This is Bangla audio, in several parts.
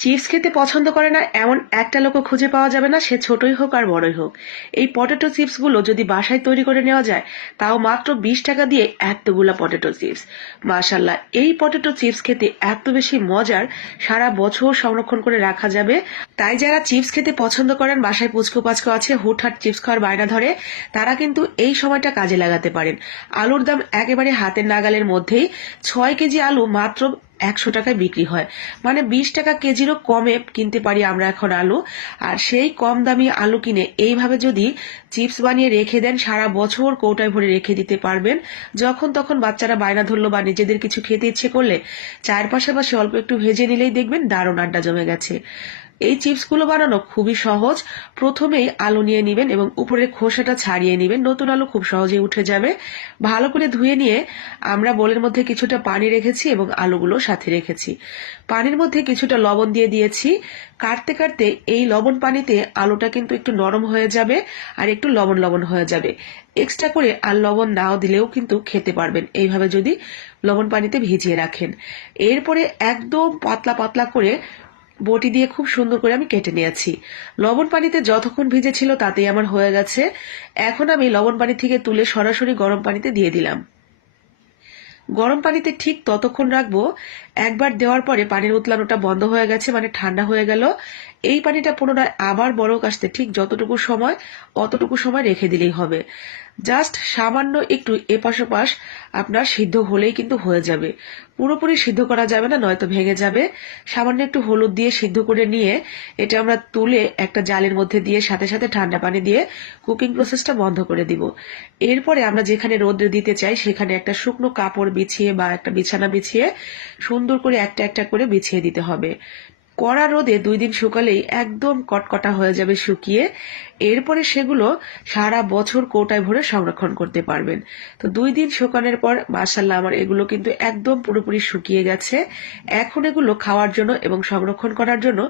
চিপস খেতে পছন্দ করে না এমন একটা লোকও খুঁজে পাওয়া যাবে না, সে ছোটই হোক আর বড়ই হোক। এই পটেটো চিপসগুলো যদি বাসায় তৈরি করে নেওয়া যায়, তাও মাত্র 20 টাকা দিয়ে এতগুলা পটেটো চিপস। মাশাল্লাহ, এই পটেটো চিপস খেতে এত বেশি মজার, সারা বছর সংরক্ষণ করে রাখা যাবে। তাই যারা চিপস খেতে পছন্দ করেন, বাসায় পুচকো পাচকো আছে, হুটহাট চিপস খাওয়ার বায়না ধরে, তারা কিন্তু এই সময়টা কাজে লাগাতে পারেন। আলুর দাম একেবারে হাতের নাগালের মধ্যেই। 6 কেজি আলু মাত্র 100 টাকায় বিক্রি হয়, মানে 20 টাকা কেজিরও কমে কিনতে পারি আমরা এখন আলু। আর সেই কম দামি আলু কিনে এইভাবে যদি চিপস বানিয়ে রেখে দেন, সারা বছর কৌটায় ভরে রেখে দিতে পারবেন। যখন তখন বাচ্চারা বায়না ধরলো বা নিজেদের কিছু খেতে ইচ্ছে করলে চায়ের পাশাপাশি অল্প একটু ভেজে নিলেই দেখবেন দারুণ আড্ডা জমে গেছে। এই চিপসগুলো বানানো খুবই সহজ। প্রথমেই আলু নিয়ে নেবেন এবং উপরের খোসাটা ছাড়িয়ে নেবেন। নতুন আলু খুব সহজেই উঠে যাবে। ভালো করে ধুয়ে নিয়ে আমরা বোলের মধ্যে কিছুটা পানি রেখেছি এবং আলুগুলো সাথে রেখেছি। পানির মধ্যে কিছুটা লবণ দিয়ে দিয়েছি। কাটতে কাটতে এই লবণ পানিতে আলুটা কিন্তু একটু নরম হয়ে যাবে আর একটু লবণ লবণ হয়ে যাবে। এক্সট্রা করে আর লবণ নাও দিলেও কিন্তু খেতে পারবেন, এইভাবে যদি লবণ পানিতে ভিজিয়ে রাখেন। এরপরে একদম পাতলা পাতলা করে বটি দিয়ে খুব সুন্দর করে আমি কেটে নিয়েছি। লবণ পানিতে যতক্ষণ ভিজেছিল তাতেই আমার হয়ে গেছে। এখন আমি লবণ পানি থেকে তুলে সরাসরি গরম পানিতে দিয়ে দিলাম। গরম পানিতে ঠিক ততক্ষণ রাখবো, একবার দেওয়ার পরে পানির উতলানোটা বন্ধ হয়ে গেছে, মানে ঠান্ডা হয়ে গেল। এই পানিটা পুনরায় আবার বলক আসতে ঠিক যতটুকু সময় অতটুকু সময় রেখে দিলেই হবে। জাস্ট সামান্য একটু এপাশ ওপাশ আপনার সিদ্ধ হলেই কিন্তু হয়ে যাবে। পুরোপুরি সিদ্ধ করা যাবে না, নয়তো ভেঙে যাবে। সামান্য একটু হলুদ দিয়ে সিদ্ধ করে নিয়ে এটা আমরা তুলে একটা জালের মধ্যে দিয়ে সাথে সাথে ঠান্ডা পানি দিয়ে কুকিং প্রসেসটা বন্ধ করে দিব। এরপরে আমরা যেখানে রোদ্রে দিতে চাই সেখানে একটা শুকনো কাপড় বিছিয়ে বা একটা বিছানা বিছিয়ে সুন্দর করে একটা একটা করে বিছিয়ে দিতে হবে। কড়া রোদে 2 দিন শুকালেই একদম কটকটা হয়ে যাবে শুকিয়ে। এরপরে সেগুলো সারা বছর কৌটায় ভরে সংরক্ষণ করতে পারবেন। তো 2 দিন শুকানোর পর মাশাআল্লাহ আমার এগুলো কিন্তু একদম পুরোপুরি শুকিয়ে গেছে। এখন এগুলো খাওয়ার জন্য এবং সংরক্ষণ করার জন্য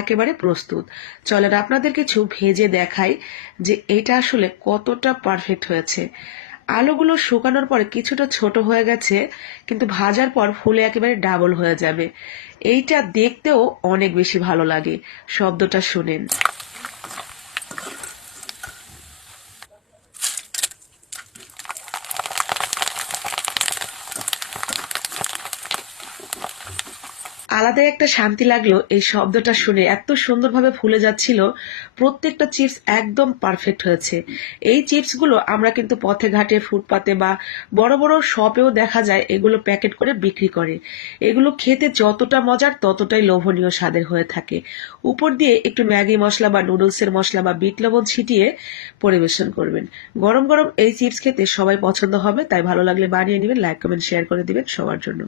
একেবারে প্রস্তুত। চলেন আপনাদের কিছু ভেজে দেখাই যে এটা আসলে কতটা পারফেক্ট হয়েছে। আলুগুলো শুকানোর পরে কিছুটা ছোট হয়ে গেছে, কিন্তু ভাজার পর ফুলে একেবারে ডাবল হয়ে যাবে। এইটা দেখতেও অনেক বেশি ভালো লাগে। শব্দটা শুনেন। আলাদাই একটা শান্তি লাগলো এই শব্দটা শুনে। এত সুন্দরভাবে ফুলে যাচ্ছিল। প্রত্যেকটা চিপস একদম পারফেক্ট হয়েছে। এই চিপসগুলো আমরা কিন্তু পথে ঘাটে, ফুটপাতে বা বড় বড় শপেও দেখা যায় এগুলো প্যাকেট করে বিক্রি করে। এগুলো খেতে যতটা মজার ততটাই লোভনীয় স্বাদের হয়ে থাকে। উপর দিয়ে একটু ম্যাগি মশলা বা নুডলসের মশলা বা বিট লবণ ছিটিয়ে পরিবেশন করবেন। গরম গরম এই চিপস খেতে সবাই পছন্দ হবে। তাই ভালো লাগলে বানিয়ে নেবেন, লাইক কমেন্ট শেয়ার করে দিবেন সবার জন্য।